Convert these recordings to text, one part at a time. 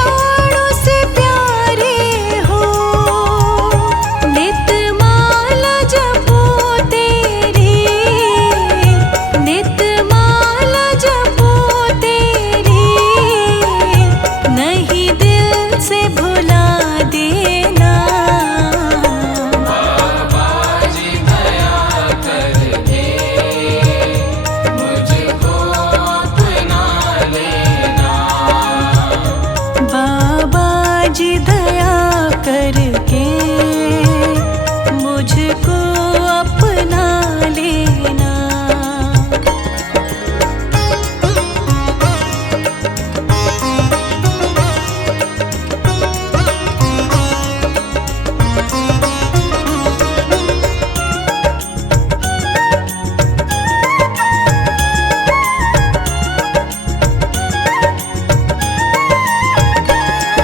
प्राणों से प्यारे हो, नित माला जपो तेरी, नित माला जपो तेरी, नहीं दिल से भुला देना। बाबा जी दया करके मुझको अपना लेना। बाबा जी दया करके मुझको अपना लेना।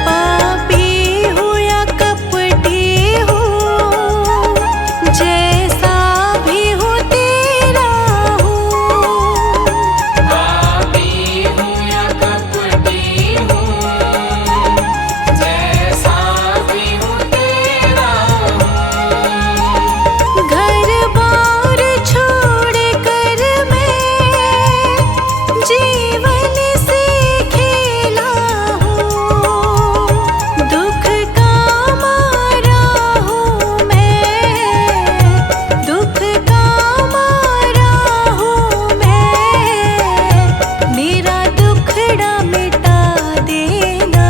पापी हो या कपटी हो, जैसा भी हो तेरा हो। पापी हूँ या कपटी हूँ, जैसा भी हूँ तेरा हूँ। घर बार छोड़ कर मैं जीवन से खेला हूँ, दुख का मारा हूँ मैं, दुख का मारा हूँ मैं, मेरा दुखड़ा मिटा देना।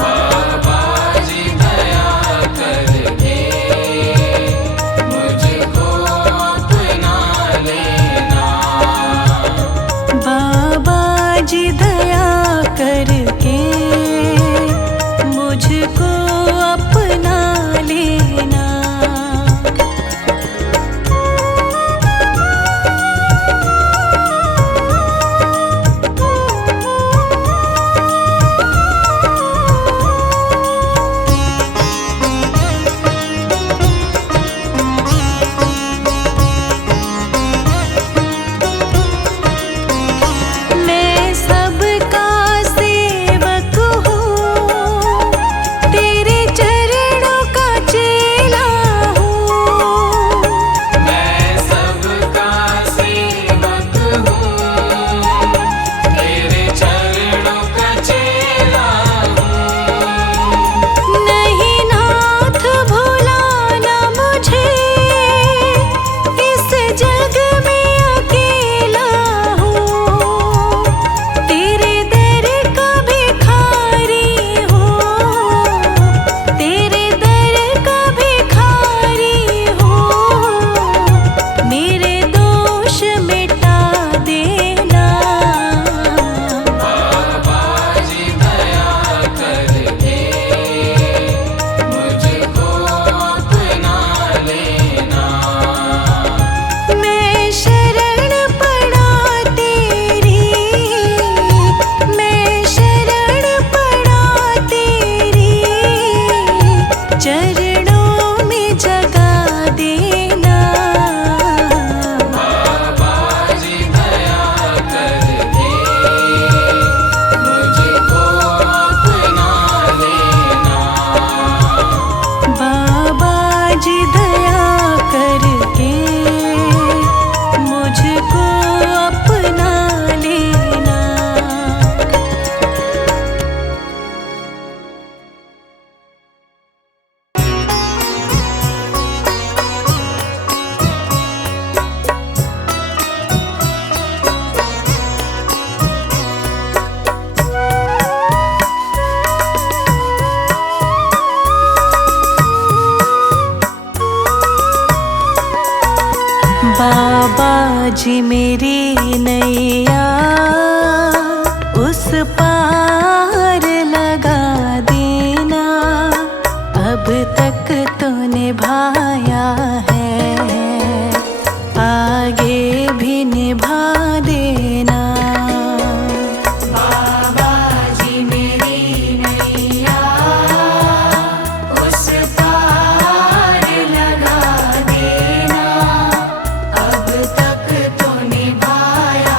बाबा जी दया करके मुझको अपना लेना। बाबा जी दया करके मुझको अपना लेना। मैं सबका सेवक हूँ, तेरे चरणों का चेला हूँ। मैं सबका सेवक हूँ, तेरे चरणों का चेला हूँ। नहीं नाथ भुलाना मुझे, इस जग में अकेला हूँ, तेरे दर का भिखारी हूँ, तेरे दर का भिखारी हूँ, मेरे दोष मिटा देना। बाबा जी दया करके मुझको अपना लेना। मैं शरण पड़ा तेरी, मैं शरण पड़ा तेरी, चरणों में जगा देना। बाबा जी दया करके मुझको अपना लेना। बाबा जी दया करके मुझको अपना लेना। बाबा जी मेरी नैया उस पार लगा देना, अब तक तो निभाया है, आगे भी निभा देना। बाबा जी मेरी नैया उस पार लगा देना, अब तक तो निभाया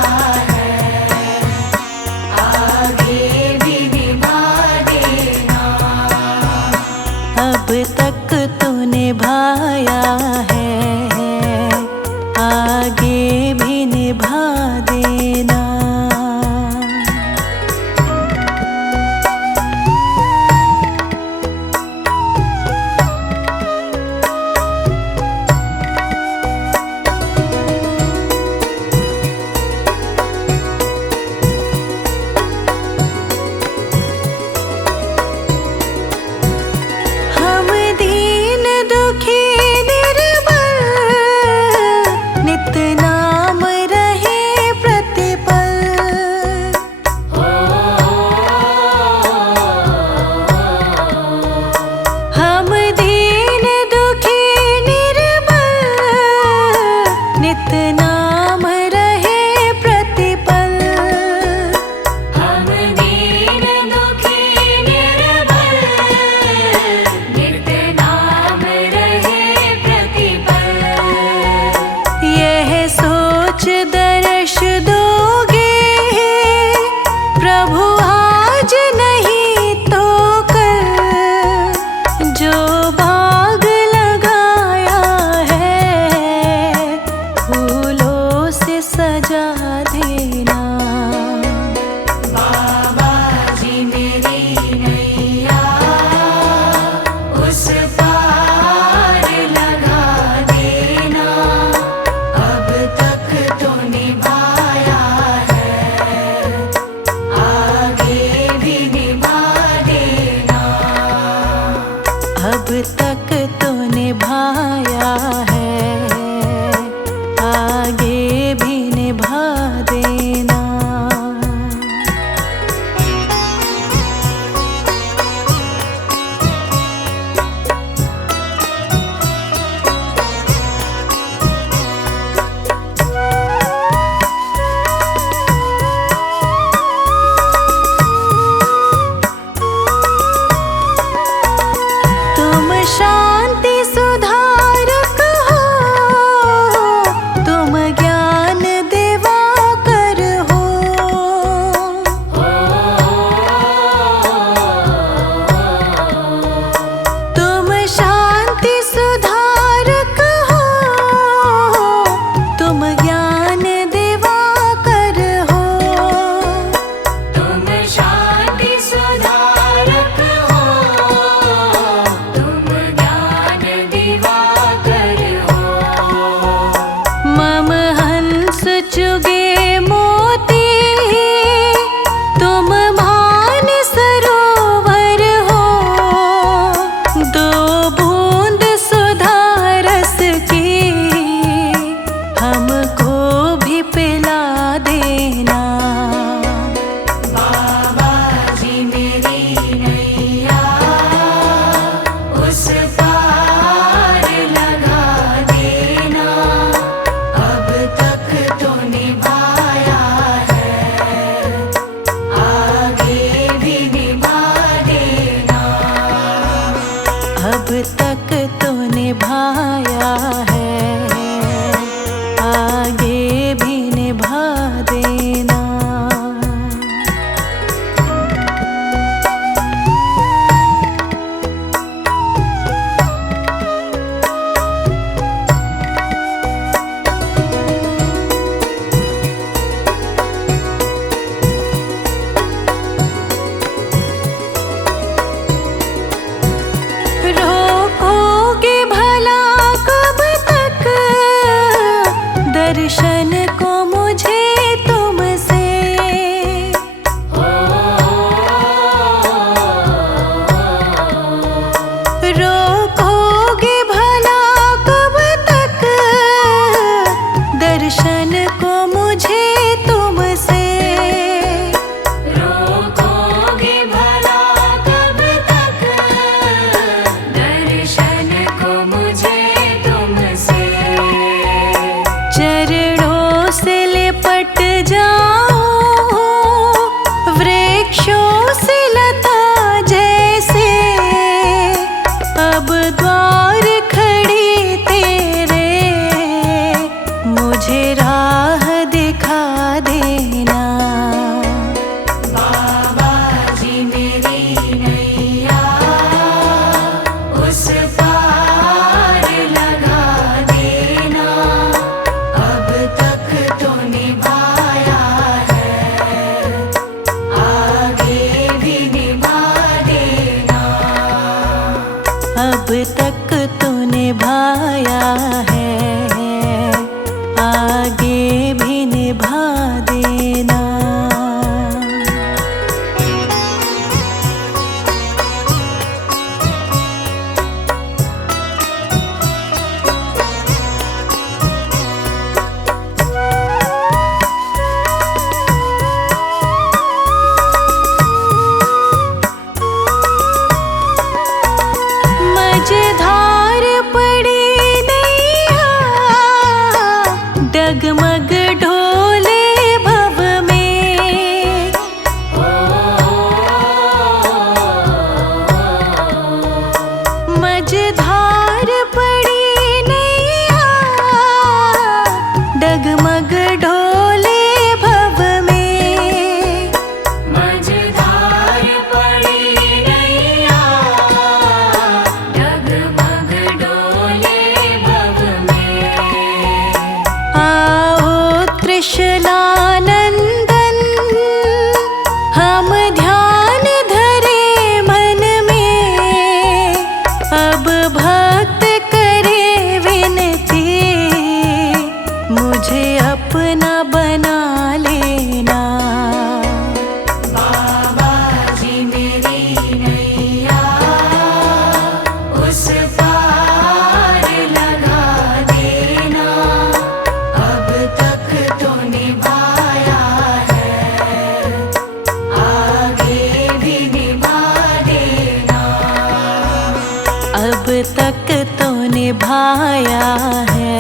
निभाया है,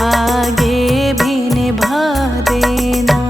आगे भी निभा देना।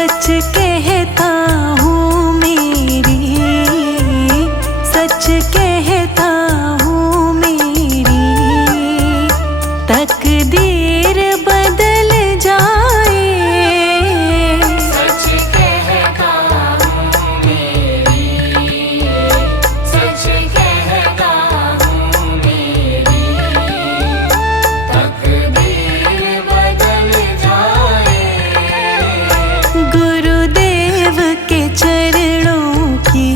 सच कहता हूँ मेरी, सच कहता हूँ मेरी तकदीर बदल जाए। सच कहता हूँ मेरी, सच कहता हूँ मेरी तकदीर बदल जाए। गुरुदेव के चरणों की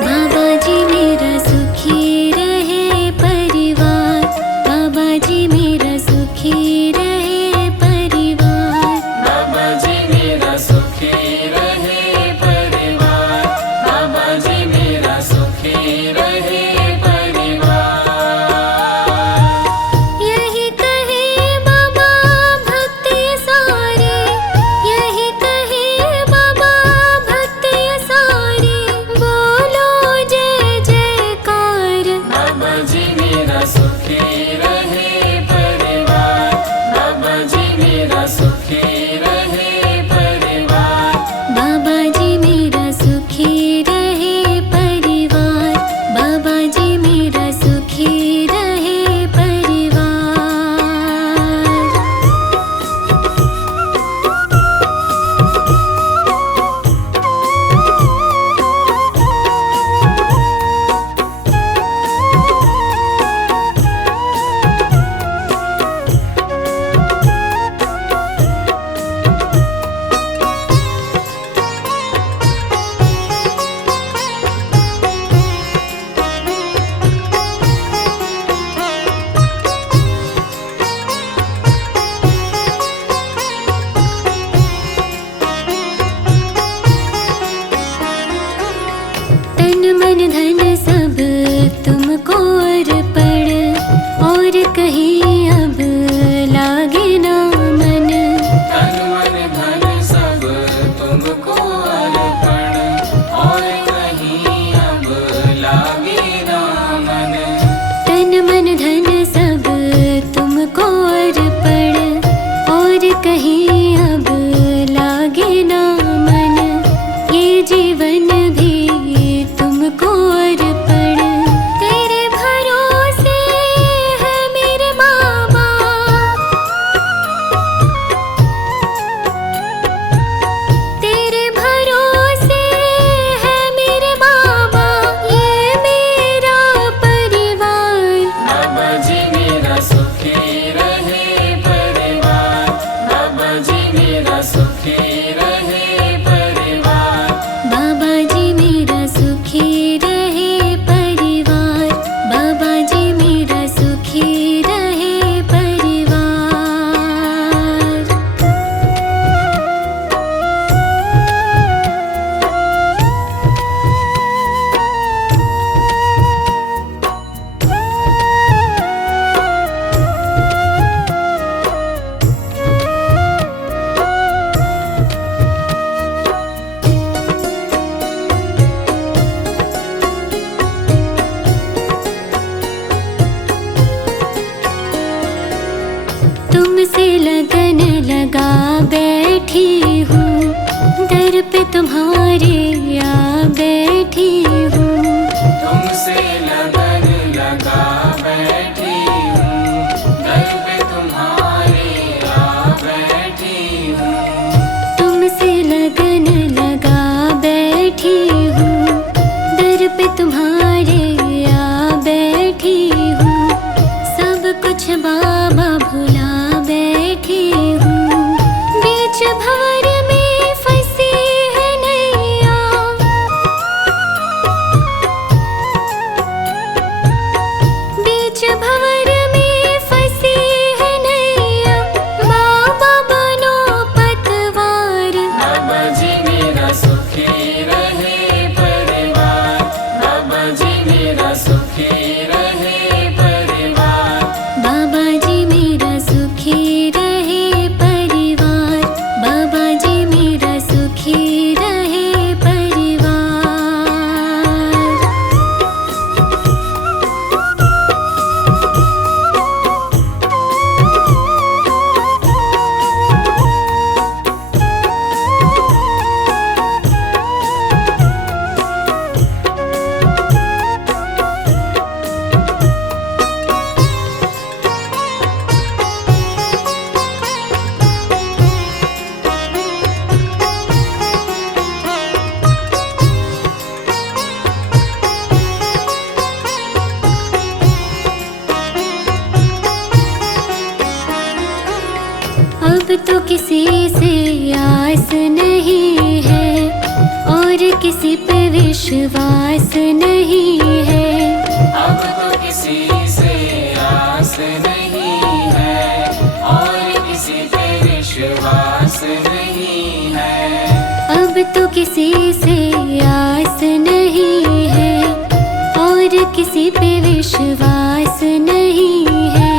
बाबा जी मेरा सुखी रहे परिवार, बाबा जी मेरा सुखी रहे परिवार। बाबा जी मेरा सुखी रहे परिवार, बाबा जी मेरा सुखी रहे परिवार। यही कहे बाबा भक्त सारे, यही कहे बाबा भक्त सारे, बोलो जय जयकार। बाबा जी मेरा सुखी रहे परिवार, बाबा जी मेरा सुखी रहे परिवार। बाबा जी मेरा सुखी रहे परिवार, बाबा जी मेरा सुखी रहे परिवार। तन मन धन सब तुमको अर्पण, और कहीं अब लागे ना मन। तन मन धन सब तुमको अर्पण, और कहीं अब लागे ना मन। तन मन धन सब तुमको अर्पण, और कहीं अब लागे ना मन। ये जीवन भी तुमको अर्पण, तेरे भरोसे है मेरे बाबा। तेरे भरोसे है मेरे बाबा, ये मेरा परिवार। बाबा जी मेरा सुखी रहे परिवार, बाबा जी मेरा सुखी रहे परिवार। बाबा जी मेरा सुखी रहे परिवार, बाबा जी मेरा सुखी रहे परिवार। तुमसे लगन लगा बैठी हूँ, दर पे तुम्हारे आ बैठी हूँ। तुमसे लगन लगा बैठी हूँ, दर पे तुम्हारे आ बैठी हूँ। तुमसे लगन लगा बैठी हूँ, दर पे तुम्हारे आ बैठी हूँ। सब कुछ बाबा भुला बैठी हूँ, बीच भंवर में फंसी है नैया। अब तो किसी से आस नहीं है और किसी पे विश्वास नहीं है। अब तो किसी से आस नहीं है और किसी पे विश्वास नहीं है। अब तो किसी से आस नहीं है और किसी पे विश्वास नहीं है।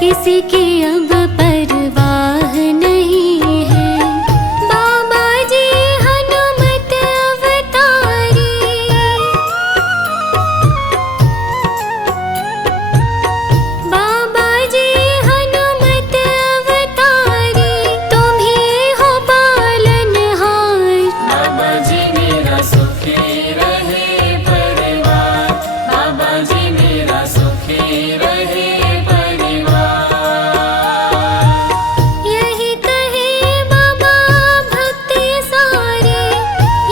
किसी की अब परवाह नहीं है। बाबा जी हनुमत अवतारी, बाबा जी हनुमत अवतारी, तुम ही हो पालनहार। बाबा जी मेरा सुखी रहे परिवार, बाबा जी मेरा सुखी रहे परिवार। यही कहे बाबा भक्त सारे,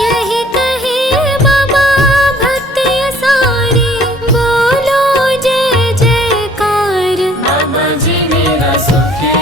यही कहे बाबा भक्त सारे, बोलो जय जयकार। बाबा जी मेरा सुखी